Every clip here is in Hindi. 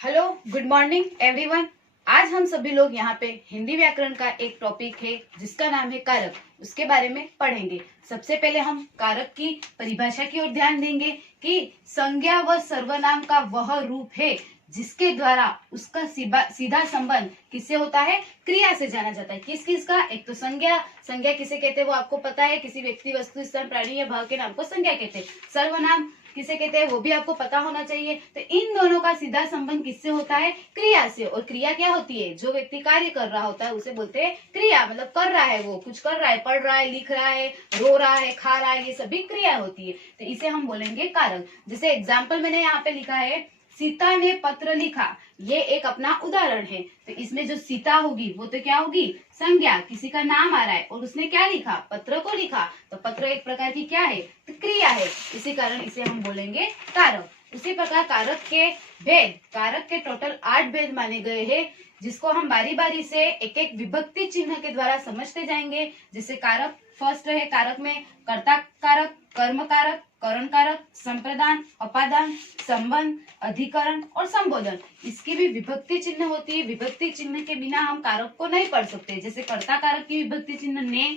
Hello, good morning everyone. आज हम सभी लोग यहाँ पे हिंदी व्याकरण का एक टॉपिक है जिसका नाम है कारक, उसके बारे में पढ़ेंगे। सबसे पहले हम कारक की परिभाषा की ओर ध्यान देंगे कि संज्ञा व सर्वनाम का वह रूप है जिसके द्वारा उसका सीधा संबंध किससे होता है, क्रिया से जाना जाता है। किस किस का? एक तो संज्ञा। संज्ञा किसे कहते हैं वो आपको पता है, किसी व्यक्ति, वस्तु, स्थान, प्राणी या भाव के नाम को संज्ञा कहते हैं। सर्वनाम किसे कहते हैं वो भी आपको पता होना चाहिए। तो इन दोनों का सीधा संबंध किससे होता है? क्रिया से। और क्रिया क्या होती है? जो व्यक्ति कार्य कर रहा होता है उसे बोलते हैं क्रिया। मतलब कर रहा है, वो कुछ कर रहा है, पढ़ रहा है, लिख रहा है, रो रहा है, खा रहा है, ये सभी क्रिया होती है। तो इसे हम बोलेंगे कारक। जैसे एग्जाम्पल मैंने यहाँ पे लिखा है, सीता ने पत्र लिखा, ये एक अपना उदाहरण है। तो इसमें जो सीता होगी वो तो क्या होगी? संज्ञा। किसी का नाम आ रहा है और उसने क्या लिखा? पत्र को लिखा। तो पत्र एक प्रकार की क्या है? तो क्रिया है। इसी कारण इसे हम बोलेंगे कारक। उसी प्रकार कारक के भेद, कारक के टोटल 8 भेद माने गए हैं, जिसको हम बारी बारी से एक एक विभक्ति चिन्ह के द्वारा समझते जाएंगे। जैसे कारक फर्स्ट है, कारक में कर्ता कारक, कर्म कारक, करण कारक, संप्रदान, अपादान, संबंध, अधिकरण और संबोधन। इसकी भी विभक्ति चिन्ह होती है। विभक्ति चिन्ह के बिना हम कारक को नहीं पढ़ सकते। जैसे कर्ता कारक की विभक्ति चिन्ह ने,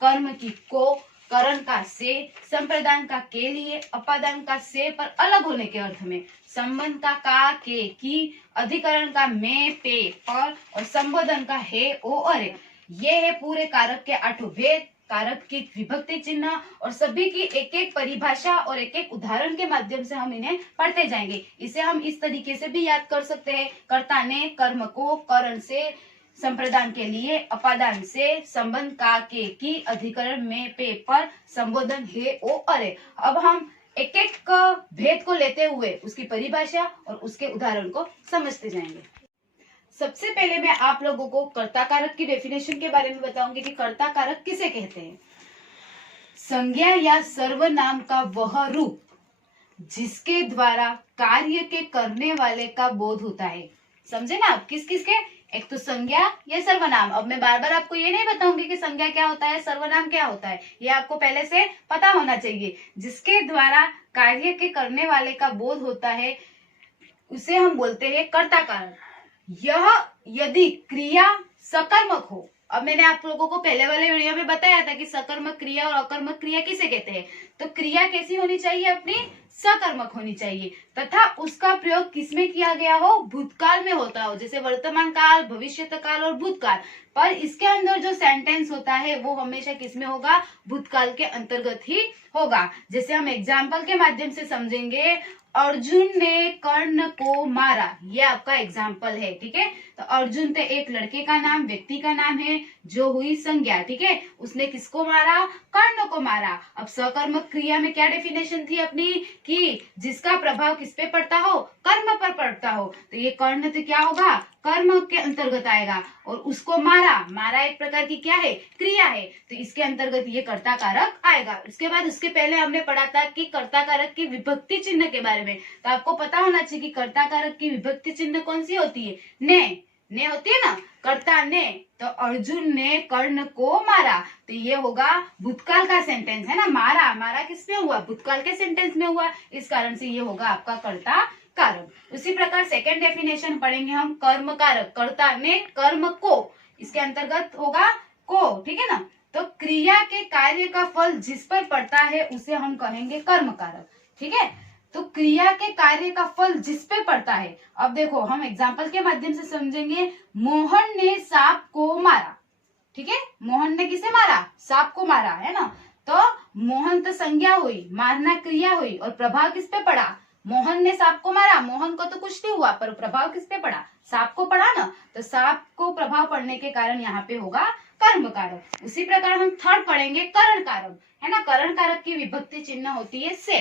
कर्म की को, करण का से, संप्रदान का के लिए, अपादान का से पर अलग होने के अर्थ में, संबंध का के की, अधिकरण का में पे पर और संबोधन का है ओ अरे। ये है पूरे कारक के 8 भेद, कारक की विभक्ति चिन्ह और सभी की एक एक परिभाषा और एक एक उदाहरण के माध्यम से हम इन्हें पढ़ते जाएंगे। इसे हम इस तरीके से भी याद कर सकते हैं, कर्ता ने, कर्म को, करण से, संप्रदान के लिए, अपादान से, संबंध का के की, अधिकरण में पे पर, संबोधन हे ओ अरे। अब हम एक एक भेद को लेते हुए उसकी परिभाषा और उसके उदाहरण को समझते जाएंगे। सबसे पहले मैं आप लोगों को कर्ता कारक की डेफिनेशन के बारे में बताऊंगी कि कर्ता कारक किसे कहते हैं। संज्ञा या सर्वनाम का वह रूप जिसके द्वारा कार्य के करने वाले का बोध होता है। समझे ना आप? किस किस के? एक तो संज्ञा या सर्वनाम। अब मैं बार बार आपको ये नहीं बताऊंगी कि संज्ञा क्या होता है, सर्वनाम क्या होता है, ये आपको पहले से पता होना चाहिए। जिसके द्वारा कार्य के करने वाले का बोध होता है उसे हम बोलते हैं कर्ता कारक। यह यदि क्रिया सकर्मक हो। अब मैंने आप लोगों को पहले वाले वीडियो में बताया था कि सकर्मक क्रिया और अकर्मक क्रिया किसे कहते हैं। तो क्रिया कैसी होनी चाहिए? अपनी सकर्मक होनी चाहिए तथा उसका प्रयोग किसमें किया गया हो? भूतकाल में होता हो। जैसे वर्तमान काल, भविष्यत काल और भूतकाल। पर इसके अंदर जो सेंटेंस होता है वो हमेशा किसमें होगा? भूतकाल के अंतर्गत ही होगा। जैसे हम एग्जाम्पल के माध्यम से समझेंगे, अर्जुन ने कर्ण को मारा, ये आपका एग्जाम्पल है। ठीक है, तो अर्जुन तो एक लड़के का नाम, व्यक्ति का नाम है, जो हुई संज्ञा। ठीक है, उसने किसको मारा? कर्ण को मारा। अब सकर्मक क्रिया में क्या डेफिनेशन थी अपनी? कि जिसका प्रभाव किस पे पड़ता हो? कर्म पर पड़ता हो। तो ये कर्ण तो क्या होगा? कर्म के अंतर्गत आएगा। और उसको मारा, मारा एक प्रकार की क्या है? क्रिया है। तो इसके अंतर्गत ये कर्ता कारक आएगा। उसके बाद उसके पहले हमने पढ़ा था कि कर्ता कारक की विभक्ति चिन्ह के बारे में। तो आपको पता होना चाहिए कि कर्ता कारक की विभक्ति चिन्ह कौन सी होती है? ने होती है ना, कर्ता ने। तो अर्जुन ने कर्ण को मारा, तो ये होगा भूतकाल का सेंटेंस है ना। मारा, मारा किसमें हुआ? भूतकाल के सेंटेंस में हुआ। इस कारण से ये होगा आपका कर्ता कारक। उसी प्रकार सेकंड डेफिनेशन पढ़ेंगे हम, कर्म कारक। कर्ता ने कर्म को, इसके अंतर्गत होगा को। ठीक है ना। तो क्रिया के कार्य का फल जिस पर पड़ता है उसे हम कहेंगे कर्म कारक। ठीक है, तो क्रिया के कार्य का फल जिस पे पड़ता है। अब देखो हम एग्जाम्पल के माध्यम से समझेंगे। मोहन ने सांप को मारा। ठीक है, मोहन ने किसे मारा? सांप को मारा, है ना। तो मोहन तो संज्ञा हुई, मारना क्रिया हुई, और प्रभाव किस पे पड़ा? मोहन ने सांप को मारा, मोहन को तो कुछ नहीं हुआ, पर प्रभाव किस पे पड़ा? सांप को पड़ा ना। तो सांप को प्रभाव पड़ने के कारण यहाँ पे होगा कर्म कारक। उसी प्रकार हम थर्ड पढ़ेंगे, करण कारक, है ना। करण कारक की विभक्ति चिन्ह होती है से।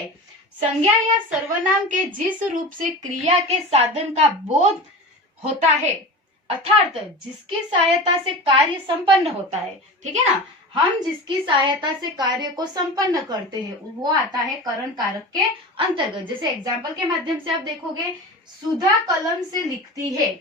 संज्ञा या सर्वनाम के जिस रूप से क्रिया के साधन का बोध होता है, अर्थात जिसकी सहायता से कार्य संपन्न होता है। ठीक है ना, हम जिसकी सहायता से कार्य को संपन्न करते हैं वो आता है करण कारक के अंतर्गत। जैसे एग्जाम्पल के माध्यम से आप देखोगे, सुधा कलम से लिखती है।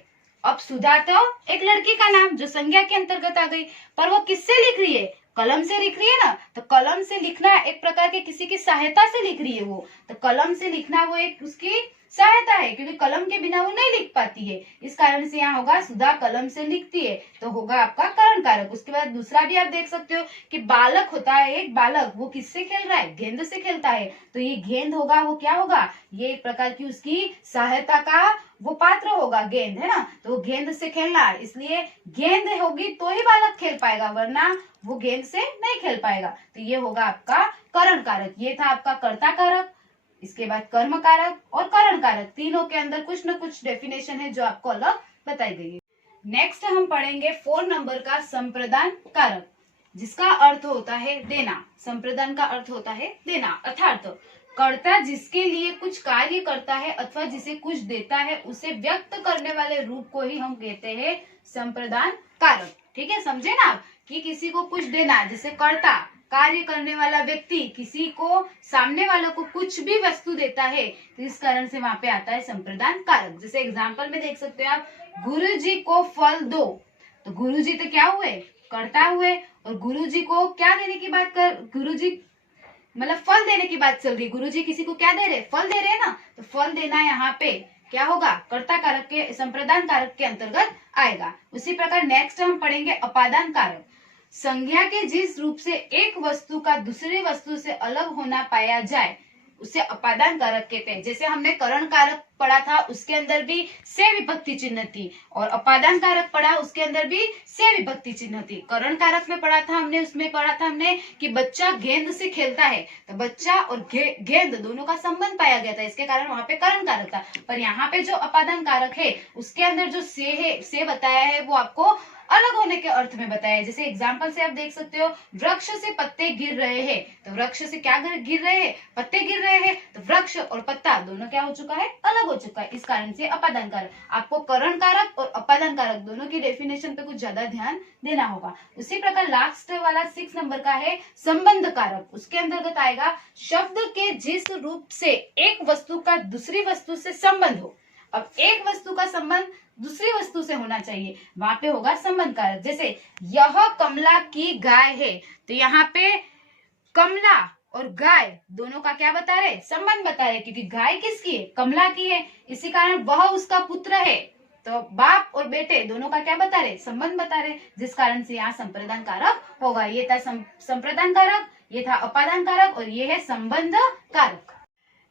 अब सुधा तो एक लड़की का नाम जो संज्ञा के अंतर्गत आ गई, पर वो किससे लिख रही है? कलम से लिख रही है ना। तो कलम से लिखना एक प्रकार के किसी की सहायता से लिख रही है वो। तो कलम से लिखना वो एक उसकी सहायता है, क्योंकि कलम के बिना वो नहीं लिख पाती है। इस कारण से यहाँ होगा सुधा कलम से लिखती है, तो होगा आपका करण कारक। उसके बाद दूसरा भी आप देख सकते हो कि बालक होता है, एक बालक, वो किससे खेल रहा है, गेंद से खेलता है, तो ये गेंद होगा, वो क्या होगा, ये एक प्रकार की उसकी सहायता का वो पात्र होगा, गेंद है ना, तो वो गेंद से खेलना है, इसलिए गेंद होगी तो ही बालक खेल पाएगा, वरना वो गेंद से नहीं खेल पाएगा। तो ये होगा आपका करण कारक। ये था आपका कर्ता कारक, इसके बाद कर्म कारक और करण कारक, तीनों के अंदर कुछ न कुछ डेफिनेशन है जो आपको अलग बताई गई है। नेक्स्ट हम पढ़ेंगे 4 नंबर का संप्रदान कारक, जिसका अर्थ होता है देना। संप्रदान का अर्थ होता है देना, अर्थात कर्ता जिसके लिए कुछ कार्य करता है अथवा जिसे कुछ देता है, उसे व्यक्त करने वाले रूप को ही हम कहते हैं संप्रदान कारक। ठीक है, समझे ना आप, कि किसी को कुछ देना, जैसे कर्ता कार्य करने वाला व्यक्ति किसी को, सामने वालों को कुछ भी वस्तु देता है, तो इस कारण से वहां पे आता है संप्रदान कारक। जैसे एग्जाम्पल में देख सकते हो आप, गुरु जी को फल दो, तो गुरु जी तो क्या हुए, कर्ता हुए, और गुरु जी को क्या देने की बात कर, गुरु जी मतलब फल देने की बात चल रही, गुरु जी किसी को क्या दे रहे, फल दे रहे हैं ना, तो फल देना यहाँ पे क्या होगा, कर्ता कारक के, संप्रदान कारक के अंतर्गत आएगा। उसी प्रकार नेक्स्ट हम पढ़ेंगे अपादान कारक। संज्ञा के जिस रूप से एक वस्तु का दूसरी वस्तु से अलग होना पाया जाए, उसे अपादान कारक कहते हैं। जैसे हमने करण कारक पढ़ा था, उसके अंदर भी से विभक्ति चिन्ह थी, और अपादान कारक पढ़ा, उसके अंदर भी से विभक्ति चिन्ह थी। करण कारक में पढ़ा था हमने, उसमें पढ़ा था हमने कि बच्चा गेंद से खेलता है, तो बच्चा और गेंद दोनों का संबंध पाया गया था, इसके कारण वहां पे करण कारक था। पर यहाँ पे जो अपादान कारक है, उसके अंदर जो से है, से बताया है, वो आपको अलग होने के अर्थ में बताया है। जैसे एग्जाम्पल से आप देख सकते हो, वृक्ष से पत्ते गिर रहे हैं, तो वृक्ष से क्या गिर रहे हैं, पत्ते गिर रहे हैं, तो वृक्ष और पत्ता दोनों क्या हो चुका है, अलग हो चुका है, इस कारण से अपादान कारक। आपको करण कारक और अपादान कारक दोनों की डेफिनेशन पे कुछ ज्यादा ध्यान देना होगा। उसी प्रकार लास्ट वाला 6 नंबर का है संबंध कारक। उसके अंतर्गत आएगा शब्द के जिस रूप से एक वस्तु का दूसरी वस्तु से संबंध हो। अब एक वस्तु का संबंध दूसरी वस्तु से होना चाहिए, वहां पे होगा संबंध कारक। जैसे यह कमला की गाय है, तो यहाँ पे कमला और गाय दोनों का क्या बता रहे, संबंध बता रहे, क्योंकि गाय किसकी है, कमला की है, इसी कारण वह उसका पुत्र है, तो बाप और बेटे दोनों का क्या बता रहे, संबंध बता रहे, जिस कारण से यहाँ संप्रदान कारक होगा। ये था संप्रदान कारक, ये था अपादान कारक, और ये है संबंध कारक।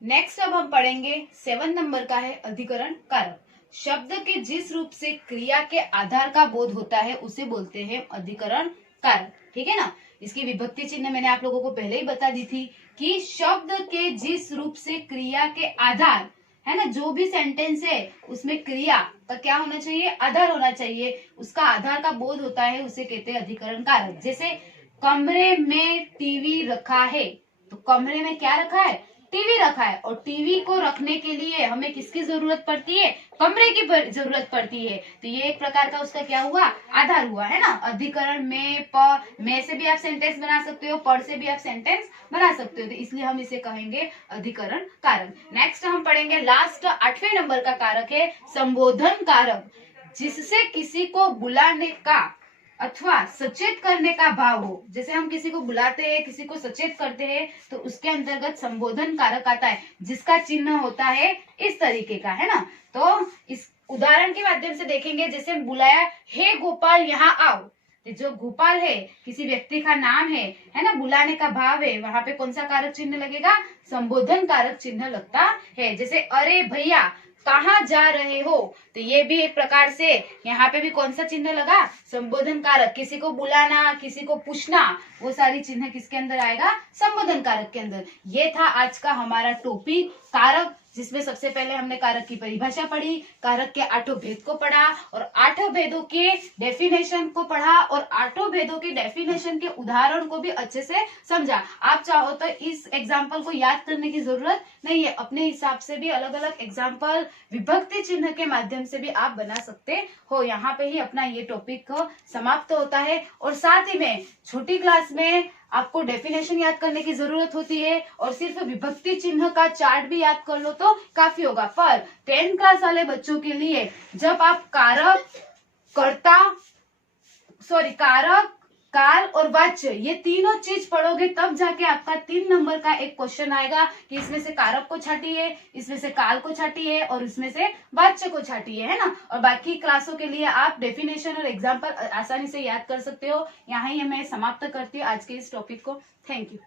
नेक्स्ट अब हम पढ़ेंगे 7 नंबर का है अधिकरण कारक। शब्द के जिस रूप से क्रिया के आधार का बोध होता है, उसे बोलते हैं अधिकरण कारक। ठीक है ना, इसकी विभक्ति चिन्ह मैंने आप लोगों को पहले ही बता दी थी कि शब्द के जिस रूप से क्रिया के आधार है ना, जो भी सेंटेंस है उसमें क्रिया का क्या होना चाहिए, आधार होना चाहिए, उसका आधार का बोध होता है, उसे कहते हैं अधिकरण कारक। जैसे कमरे में टीवी रखा है, तो कमरे में क्या रखा है, टीवी रखा है, और टीवी को रखने के लिए हमें किसकी जरूरत पड़ती है, कमरे की जरूरत पड़ती है, तो ये एक प्रकार का उसका क्या हुआ, आधार हुआ, है ना। अधिकरण में से भी आप सेंटेंस बना सकते हो, पर से भी आप सेंटेंस बना सकते हो, तो इसलिए हम इसे कहेंगे अधिकरण कारक। नेक्स्ट हम पढ़ेंगे लास्ट 8वें नंबर का कारक है संबोधन कारक, जिससे किसी को बुलाने का अथवा सचेत करने का भाव हो। जैसे हम किसी को बुलाते हैं, किसी को सचेत करते हैं, तो उसके अंतर्गत संबोधन कारक आता है, जिसका चिन्ह होता है इस तरीके का, है ना। तो इस उदाहरण के माध्यम से देखेंगे, जैसे बुलाया, हे गोपाल यहाँ आओ, तो जो गोपाल है किसी व्यक्ति का नाम है ना, बुलाने का भाव है, वहां पे कौन सा कारक चिन्ह लगेगा, संबोधन कारक चिन्ह लगता है। जैसे अरे भैया कहाँ जा रहे हो, तो ये भी एक प्रकार से यहाँ पे भी कौन सा चिन्ह लगा, संबोधन कारक। किसी को बुलाना, किसी को पूछना, वो सारी चिन्ह किसके अंदर आएगा, संबोधन कारक के अंदर। ये था आज का हमारा टॉपिक कारक, जिसमें सबसे पहले हमने कारक की परिभाषा पढ़ी, कारक के 8 भेद को पढ़ा, और 8 भेदों के डेफिनेशन को पढ़ा, और 8 भेदों के डेफिनेशन के उदाहरण को भी अच्छे से समझा। आप चाहो तो इस एग्जाम्पल को याद करने की जरूरत नहीं है, अपने हिसाब से भी अलग अलग एग्जाम्पल विभक्ति चिन्ह के माध्यम से भी आप बना सकते हो। यहाँ पे ही अपना ये टॉपिक समाप्त होता है, और साथ ही में छोटी क्लास में आपको डेफिनेशन याद करने की जरूरत होती है, और सिर्फ विभक्ति चिन्ह का चार्ट भी याद कर लो तो काफी होगा। पर 10th क्लास वाले बच्चों के लिए जब आप कारक, कर्ता, कारक, काल और वाच्य ये तीनों चीज पढ़ोगे तब जाके आपका 3 नंबर का एक क्वेश्चन आएगा कि इसमें से कारक को छाटिए, इसमें से काल को छाटिए और इसमें से वाच्य को छाटिए, है ना। और बाकी क्लासों के लिए आप डेफिनेशन और एग्जाम्पल आसानी से याद कर सकते हो। यहाँ ही मैं समाप्त करती हूँ आज के इस टॉपिक को। Thank you.